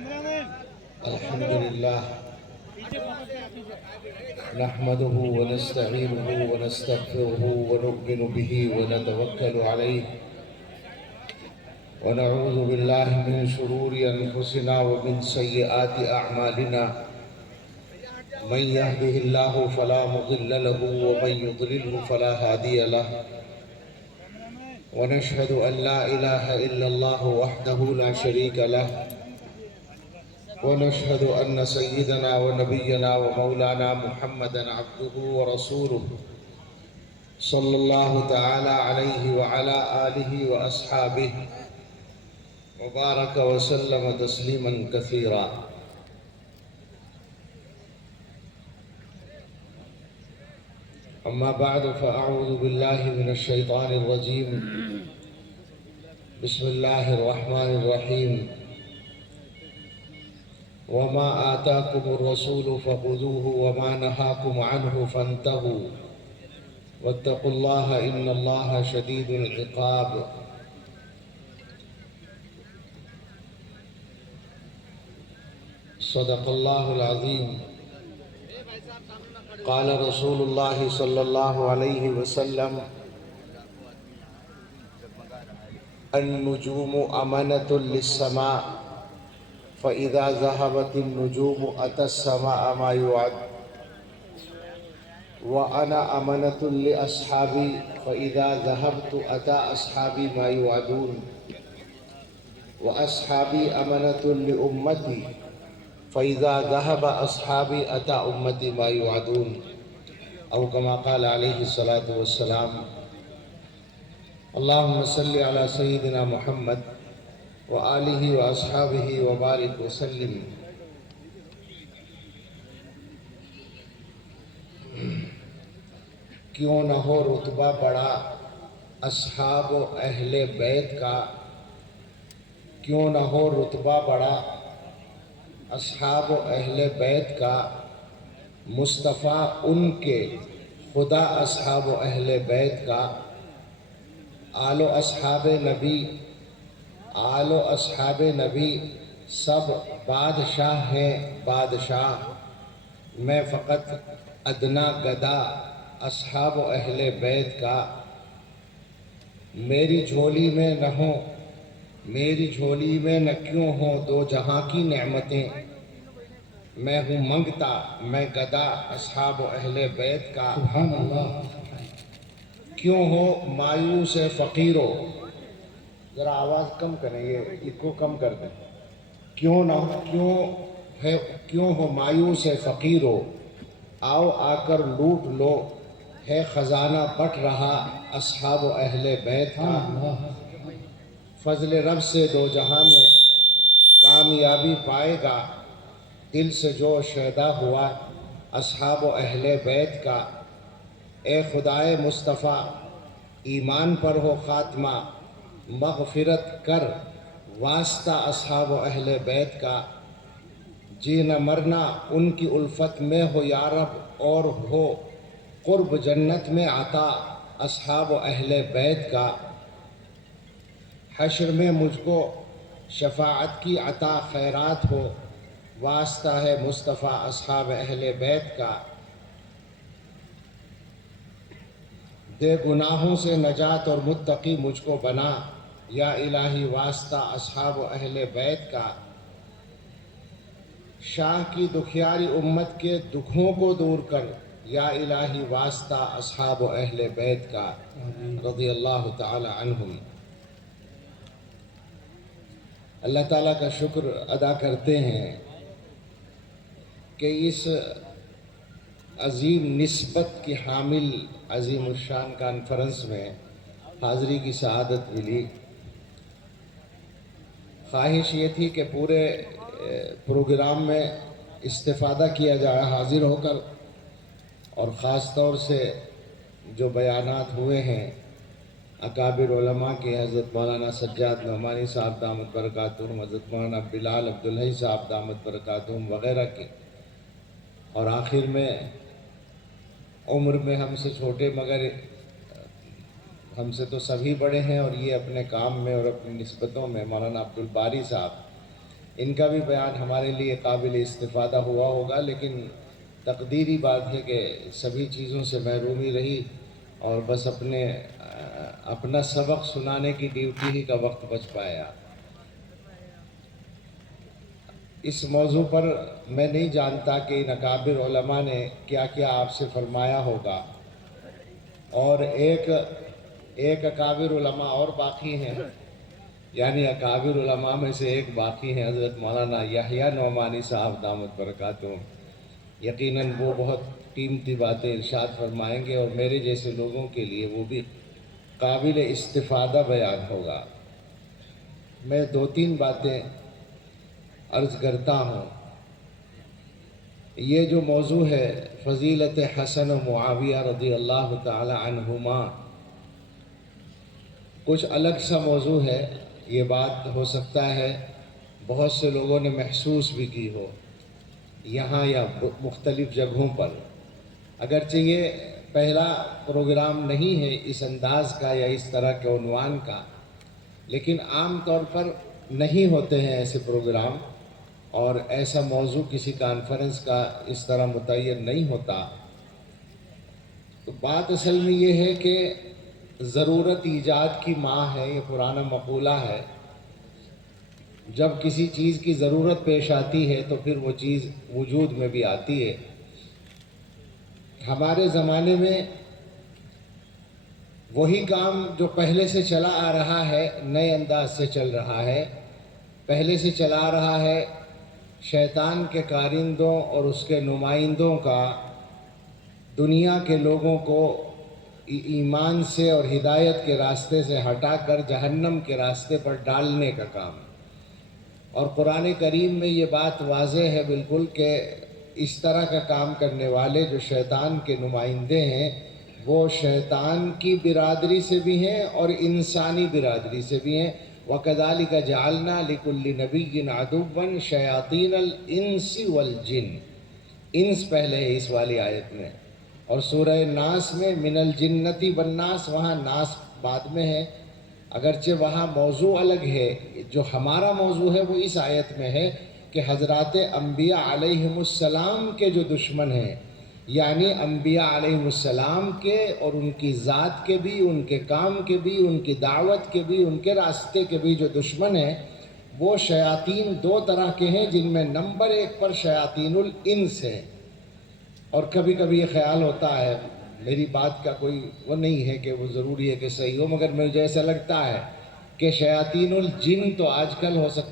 الحمد لله نحمده ونستعينه ونستغفره ونؤمن به ونتوكل عليه ونعوذ بالله من شرور أنفسنا ومن سيئات أعمالنا من يهده الله فلا مضل له ومن يضلله فلا هادي له ونشهد أن لا إله إلا الله وحده لا شريك له ونشهد أن سيدنا ونبينا ومولانا محمدا عبده ورسوله صلى الله تعالى عليه وعلى آله وأصحابه وبارك وسلم تسليما كثيرا. أما بعد فأعوذ بالله من الشيطان الرجيم. بسم الله الرحمن الرحيم. وما آتاكم الرسول فخذوه وما نهاكم عنه فانتهوا واتقوا الله إن الله شديد العقاب. صدق الله العظيم. قال رسول الله صلى الله عليه وسلم النجوم أمانة للسماء فإذا ذهبت النجوم أتى السماء ما يوعد وأنا أمانة لأصحابي فإذا ذهبت أتى أصحابي ما يوعدون وأصحابي أمانة لأمتي فإذا ذهب أصحابي أتى أمتي ما يوعدون أو كما قال عليه الصلاة والسلام. اللهم صل على سيدنا محمد وآلہ وأصحابہ وبارک وسلم. کیوں نہ ہو رتبہ بڑا اصحاب و اہل بیت کا، کیوں نہ ہو رتبہ بڑا اصحاب و اہل بیت کا، مصطفیٰ ان کے خدا اصحاب و اہل بیت کا. آل و اصحاب نبی، آل و اصحاب نبی سب بادشاہ ہیں بادشاہ، میں فقط ادنا گدا اصحاب و اہل بیت کا. میری جھولی میں نہ ہوں، میری جھولی میں نہ کیوں ہوں دو جہاں کی نعمتیں، میں ہوں منگتا میں گدا اصحاب و اہل بیت کا. سبحان اللہ. کیوں ہو مایوس فقیرو، ذرا آواز کم کریں، یہ ایکو کم کر دیں. کیوں ہو مایوس فقیرو، آؤ آ کر لوٹ لو، ہے خزانہ بٹ رہا اصحاب و اہل بیت کا. فضل رب سے دو جہاں میں کامیابی پائے گا، دل سے جو شیدا ہوا اصحاب و اہل بیت کا. اے خدائے مصطفیٰ ایمان پر ہو خاتمہ، مغفرت کر واسطہ اصحاب و اہل بیت کا. جینا مرنا ان کی الفت میں ہو یا رب، اور ہو قرب جنت میں عطا اصحاب و اہل بیت کا. حشر میں مجھ کو شفاعت کی عطا خیرات ہو، واسطہ ہے مصطفیٰ اصحاب اہل بیت کا. دے گناہوں سے نجات اور متقی مجھ کو بنا، یا الہی واسطہ اصحاب و اہل بیت کا. شاہ کی دکھیاری امت کے دکھوں کو دور کر، یا الہی واسطہ اصحاب و اہل بیت کا. رضی اللہ تعالی عنہم. اللہ تعالیٰ کا شکر ادا کرتے ہیں کہ اس عظیم نسبت کی حامل عظیم الشان کانفرنس میں حاضری کی سعادت ملی. خواہش یہ تھی کہ پورے پروگرام میں استفادہ کیا جائے حاضر ہو کر، اور خاص طور سے جو بیانات ہوئے ہیں اکابر علماء کے، حضرت مولانا سجاد نعمانی صاحب دامت برکاتہم، حضرت مولانا بلال عبدالحی صاحب دامت برکاتہم وغیرہ کے، اور آخر میں عمر میں ہم سے چھوٹے مگر ہم سے تو سبھی بڑے ہیں، اور یہ اپنے کام میں اور اپنی نسبتوں میں مولانا عبدالباری صاحب، ان کا بھی بیان ہمارے لیے قابل استفادہ ہوا ہوگا، لیکن تقدیری بات ہے کہ سبھی چیزوں سے محرومی رہی اور بس اپنا سبق سنانے کی ڈیوٹی ہی کا وقت بچ پایا۔ اس موضوع پر میں نہیں جانتا کہ ان اکابر علماء نے کیا کیا آپ سے فرمایا ہوگا، اور ایک اکابر علماء اور باقی ہیں، یعنی اکابر علماء میں سے ایک باقی ہیں، حضرت مولانا یحییٰ نعمانی صاحب دامت برکاتہم۔ یقیناً وہ بہت قیمتی باتیں ارشاد فرمائیں گے اور میرے جیسے لوگوں کے لیے وہ بھی قابل استفادہ بیان ہوگا۔ میں 2-3 باتیں عرض کرتا ہوں۔ یہ جو موضوع ہے فضیلت حسن و معاویہ رضی اللہ تعالی عنہما، کچھ الگ سا موضوع ہے۔ یہ بات ہو سکتا ہے بہت سے لوگوں نے محسوس بھی کی ہو یہاں یا مختلف جگہوں پر، اگرچہ یہ پہلا پروگرام نہیں ہے اس انداز کا یا اس طرح کے عنوان کا، لیکن عام طور پر نہیں ہوتے ہیں ایسے پروگرام، اور ایسا موضوع کسی کانفرنس کا اس طرح متعین نہیں ہوتا۔ تو بات اصل میں یہ ہے کہ ضرورت ایجاد کی ماں ہے، یہ پرانا مقولہ ہے۔ جب کسی چیز کی ضرورت پیش آتی ہے تو پھر وہ چیز وجود میں بھی آتی ہے۔ ہمارے زمانے میں وہی کام جو پہلے سے چلا آ رہا ہے نئے انداز سے چل رہا ہے، پہلے سے چلا آ رہا ہے شیطان کے کارندوں اور اس کے نمائندوں کا دنیا کے لوگوں کو ایمان سے اور ہدایت کے راستے سے ہٹا کر جہنم کے راستے پر ڈالنے کا کام۔ اور قرآن کریم میں یہ بات واضح ہے بالکل کہ اس طرح کا کام کرنے والے جو شیطان کے نمائندے ہیں وہ شیطان کی برادری سے بھی ہیں اور انسانی برادری سے بھی ہیں۔ وَكَذَلِكَ جَعَلْنَا لِكُلِّ نَبِيٍّ عَدُوًّا شَيَاطِينَ الْإِنسِ وَالْجِنِّ، انس پہلے ہے اس والی آیت میں، اور سورہ ناس میں من الجنتی والناس، وہاں ناس بعد میں ہے، اگرچہ وہاں موضوع الگ ہے۔ جو ہمارا موضوع ہے وہ اس آیت میں ہے کہ حضرات انبیاء علیہم السلام کے جو دشمن ہیں، یعنی انبیاء علیہم السلام کے اور ان کی ذات کے بھی، ان کے کام کے بھی، ان کی دعوت کے بھی، ان کے راستے کے بھی جو دشمن ہیں، وہ شیاطین 2 طرح کے ہیں، جن میں نمبر 1 پر شیاطین الانس ہے۔ اور کبھی کبھی یہ خیال ہوتا ہے، میری بات کا کوئی وہ نہیں ہے کہ وہ ضروری ہے کہ صحیح ہو، مگر مجھے ایسا لگتا ہے کہ شیاطین الجن تو آج کل ہو سکتا